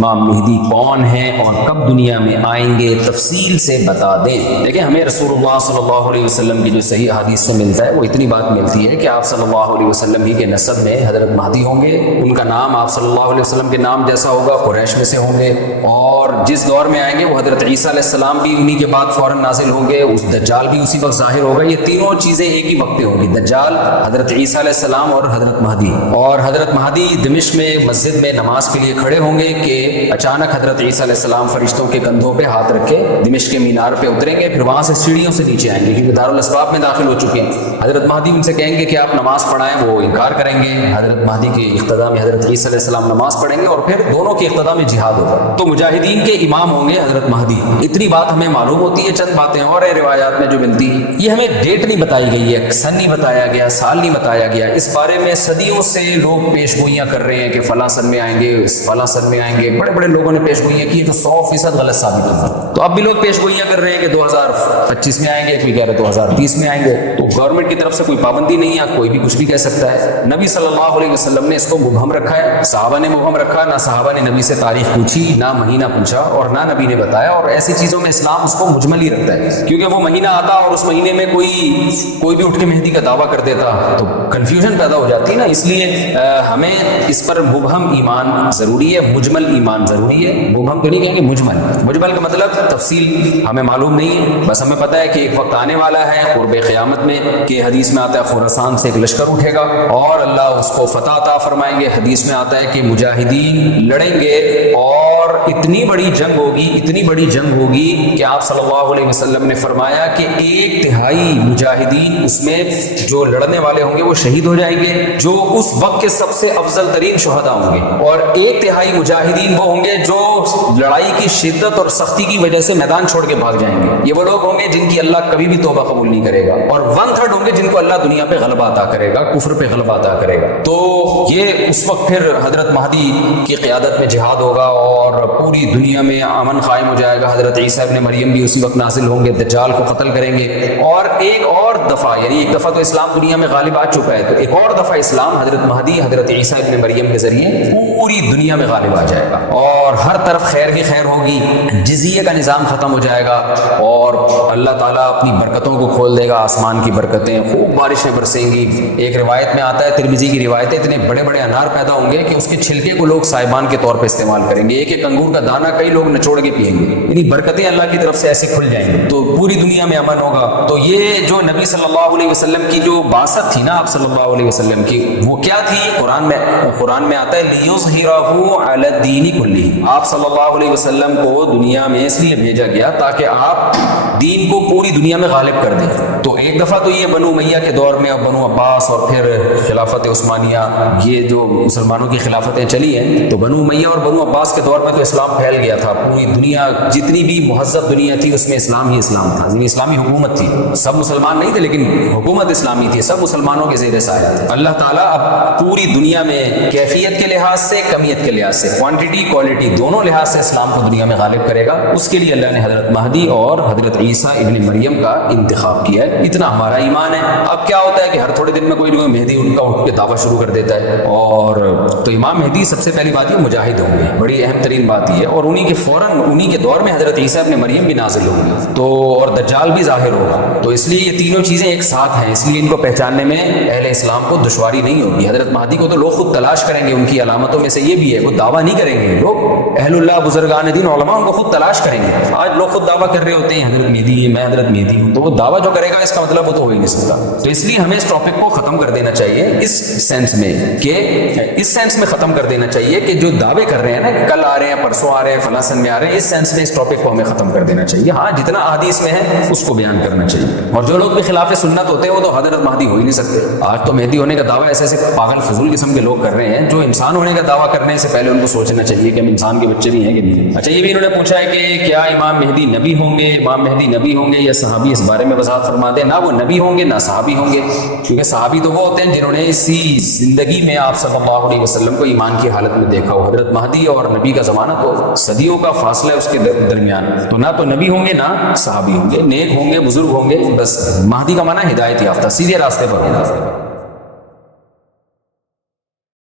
امام مہدی کون ہیں اور کب دنیا میں آئیں گے تفصیل سے بتا دیں۔ دیکھیں ہمیں رسول اللہ صلی اللہ علیہ وسلم کی جو صحیح حدیث سے ملتا ہے وہ اتنی بات ملتی ہے کہ آپ صلی اللہ علیہ وسلم ہی کے نسب میں حضرت مہدی ہوں گے، ان کا نام آپ صلی اللہ علیہ وسلم کے نام جیسا ہوگا، قریش میں سے ہوں گے، اور جس دور میں آئیں گے وہ حضرت عیسیٰ علیہ السلام بھی انہی کے بعد فوراً نازل ہوں گے، اس دجال بھی اسی وقت ظاہر ہوگا۔ یہ تینوں چیزیں ایک ہی وقت ہوں گی، دجال، حضرت عیسیٰ علیہ السلام اور حضرت مہدی۔ اور حضرت مہدی دمشق میں مسجد میں نماز کے لیے کھڑے ہوں گے کہ اچانک حضرت عیسیٰ علیہ السلام فرشتوں کے کندھوں پہ ہاتھ رکھ کے دمشق کے مینار پہ اتریں گے، پھر وہاں سے سیڑھیوں سے نیچے آئیں گے کیونکہ دارالاسباب میں داخل ہو چکے ہیں۔ حضرت مہدی ان سے کہیں گے کہ آپ نماز پڑھائیں، وہ انکار کریں گے۔ حضرت مہدی کے اقتداء میں حضرت عیسیٰ علیہ السلام نماز پڑھیں گے اور پھر دونوں کے اقتداء میں جہاد ہوگا۔ تو مجاہدین کے امام ہوں گے حضرت مہدی۔ اتنی بات ہمیں معلوم ہوتی ہے، چند باتیں اور ہیں روایات میں جو ملتی ہیں۔ یہ ہمیں ڈیٹ نہیں بتائی گئی ہے، سن نہیں بتایا گیا، سال نہیں بتایا گیا، اس بارے میں صدیوں سے لوگ پیش گوئیاں کر رہے ہیں کہ فلاں سن میں آئیں گے، فلاں سن میں آئیں گے، بڑے بڑے لوگوں نے پیش گوئیاں کی تو 100% غلط ثابت ہوئی۔ تو اب بھی لوگ پیش گوئیاں کر رہے ہیں کہ 2025 میں آئیں گے، کوئی کہہ رہے 2030 میں آئیں گے۔ تو گورنمنٹ کی طرف سے کوئی پابندی نہیں ہے، کوئی بھی کچھ بھی کہہ سکتا ہے۔ نبی صلی اللہ علیہ وسلم نے اس کو مبہم رکھا ہے، صحابہ نے مبہم رکھا، نہ صحابہ نے نبی سے تاریخ پوچھی، نہ مہینہ پوچھا، اور نہ نبی نے بتایا۔ اور ایسی چیزوں میں اسلام اس کو مجمل ہی رکھتا ہے، کیونکہ وہ مہینہ آتا اور اس مہینے میں کوئی بھی اٹھ کے مہدی کا دعویٰ کر دیتا تو کنفیوژن پیدا ہو جاتی ہے نا۔ اس لیے ہمیں اس پر مبہم ایمان ضروری ہے، مجمل ایمان ضروری ہے۔ مبہم تو نہیں کہیں گے، مجمل کا مطلب تفصیل ہمیں معلوم نہیں ہے، بس ہمیں پتہ ہے کہ ایک وقت آنے والا ہے قرب قیامت میں کہ حدیث میں آتا ہے خراسان سے ایک لشکر اٹھے گا اور اللہ اس کو فتح عطا فرمائیں گے۔ حدیث میں آتا ہے کہ مجاہدین لڑیں گے اور اتنی بڑی جنگ ہوگی کہ آپ صلی اللہ علیہ وسلم نے فرمایا کہ 1/3 مجاہدین اس میں جو لڑنے والے ہوں گے وہ شہید ہو جائیں گے، جو اس وقت کے سب سے افضل ترین شہداء ہوں گے، اور 1/3 مجاہدین وہ ہوں گے جو لڑائی کی شدت اور سختی کی وجہ سے میدان چھوڑ کے بھاگ جائیں گے۔ یہ وہ لوگ ہوں گے جن کی اللہ کبھی بھی توبہ قبول نہیں کرے گا، اور 1/3 ہوں گے جن کو اللہ دنیا پہ غلبہ عطا کرے گا، کفر پہ غلبہ عطا کرے گا۔ تو یہ اس وقت پھر حضرت مہدی کی قیادت میں جہاد ہوگا اور پوری دنیا میں امن قائم ہو جائے گا۔ حضرت عیسیٰ ابن مریم بھی اسی وقت نازل ہوں گے، دجال کو قتل کریں گے، اور ایک اور دفعہ، یعنی ایک دفعہ تو اسلام دنیا میں غالب آ چکا ہے، تو ایک اور دفعہ اسلام حضرت مہدی حضرت عیسیٰ ابن مریم کے ذریعے پوری دنیا میں غالب آ جائے گا، اور ہر طرف خیر ہی خیر ہوگی، جزیے کا نظام ختم ہو جائے گا، اور اللہ تعالیٰ اپنی برکتوں کو کھول دے گا، آسمان کی برکتیں، خوب بارشیں برسیں گی۔ ایک روایت میں آتا ہے، ترمذی کی روایت ہے، اتنے بڑے بڑے انار پیدا ہوں گے کہ اس کے چھلکے کو لوگ سائبان کے طور پہ استعمال کریں گے، ایک ایک انگور کا دانہ کئی لوگ نچوڑ کے پیئیں گے، یعنی برکتیں اللہ کی طرف سے ایسے کھل جائیں گے، تو پوری دنیا میں امن ہوگا۔ تو یہ جو نبی صلی اللہ علیہ وسلم کی جو بعثت تھی نا، آپ صلی اللہ علیہ وسلم کی، وہ کیا تھی؟ قرآن میں آتا ہے لِيُظْهِرَهُ عَلَى الدِّينِ كُلِّهِ، آپ صلی اللہ علیہ وسلم کو دنیا میں اس لیے بھیجا گیا تاکہ آپ دین کو پوری دنیا میں غالب کر دیں۔ تو ایک دفعہ تو یہ بنو امیہ کے دور میں اور بنو عباس اور پھر خلافت عثمانیہ، یہ جو مسلمانوں کی خلافتیں چلی ہیں، تو بنو امیہ اور بنو عباس کے دور میں تو اسلام پھیل گیا تھا، پوری دنیا جتنی بھی مہذب دنیا تھی اس میں اسلام ہی اسلام تھا، یعنی اسلامی حکومت تھی، سب مسلمان نہیں تھے لیکن حکومت اسلامی تھی، سب مسلمانوں کے زیر سایہ تھے۔ اللہ تعالیٰ اب پوری دنیا میں کیفیت کے لحاظ سے، کمیت کے لحاظ سے، کوانٹٹی کوالٹی دونوں لحاظ سے اسلام کو دنیا میں غالب کرے گا۔ اس کے لیے اللہ نے حضرت مہدی اور حضرت عیسیٰ ابن مریم کا انتخاب کیا ہے، اتنا ہمارا ایمان ہے۔ اب کیا ہوتا ہے کہ ہر تھوڑے دن میں کوئی مہدی ان کا اٹھ کے دعویٰ شروع کر دیتا ہے، اور تو امام مہدی سب سے پہلی بات یہ مجاہد ہوں گے، بڑی اہم ترین بات یہ ہے، اور انہی کے فوراً انہی کے دور میں حضرت عیسیٰ ابن مریم بھی نازل ہوں گے، تو اور دجال بھی ظاہر ہوگا، تو اس لیے یہ تینوں چیزیں ایک ساتھ ہیں، اس لیے ان کو پہچاننے میں اہل اسلام کو دشواری نہیں ہوگی۔ حضرت مہدی کو تو لوگ خود تلاش کریں گے، ان کی علامتوں میں سے یہ بھی ہے، وہ دعویٰ نہیں کریں گے، لوگ اہل اللہ بزرگان دین علماء ان کو خود تلاش کریں گے۔ آج لوگ خود دعویٰ کر رہے ہوتے ہیں حضرت مہدی ہے، میں حضرت مہدی ہوں، تو وہ دعویٰ جو کرے گا اس کا مطلب وہ تو ہو ہی نہیں سکتا۔ تو اس لیے ہمیں اس ٹاپک کو ختم کر دینا چاہیے، اس سینس میں ختم کر دینا چاہیے کہ جو دعوے کر رہے ہیں نا کہ کل آ رہے ہیں، پرسوں آ رہے ہیں، فلاں سن میں آ رہے ہیں، اس سینس میں اس ٹاپک کو ہمیں ختم کر دینا چاہیے۔ ہاں جتنا احادیث میں ہے اس کو بیان کرنا چاہیے، اور جو لوگ بھی خلاف سنت ہوتے ہیں وہ تو حضرت مہدی ہو ہی نہیں سکتے۔ آج تو مہدی ہونے کا دعویٰ ایسے پاگل فضول قسم کے لوگ کر رہے ہیں، جو انسان ہونے کا دعویٰ کرنے سے پہلے ان کو سوچنا چاہیے کہ ہم انسان کے بچے بھی ہیں کہ نہیں۔ اچھا، یہ بھی انہوں نے پوچھا ہے کہ کیا امام مہدی نبی ہوں گے؟ امام مہدی نبی ہوں گے یا صحابی؟ اس بارے میں وضاحت فرما دیں۔ نہ وہ نبی ہوں گے نہ صحابی ہوں گے، کیونکہ صحابی تو وہ ہوتے ہیں جنہوں نے اسی زندگی میں آپ صلی اللہ علیہ وسلم کو ایمان کی حالت میں دیکھا ہو۔ حضرت مہدی اور نبی کا زمانہ تو صدیوں کا فاصلہ ہے اس کے درمیان، تو نہ تو نبی ہوں گے نہ صحابی ہوں گے، نیک ہوں گے، بزرگ ہوں گے، بس مہدی کا معنی ہدایت یافتہ، سیدھے راستے پر ہوگا۔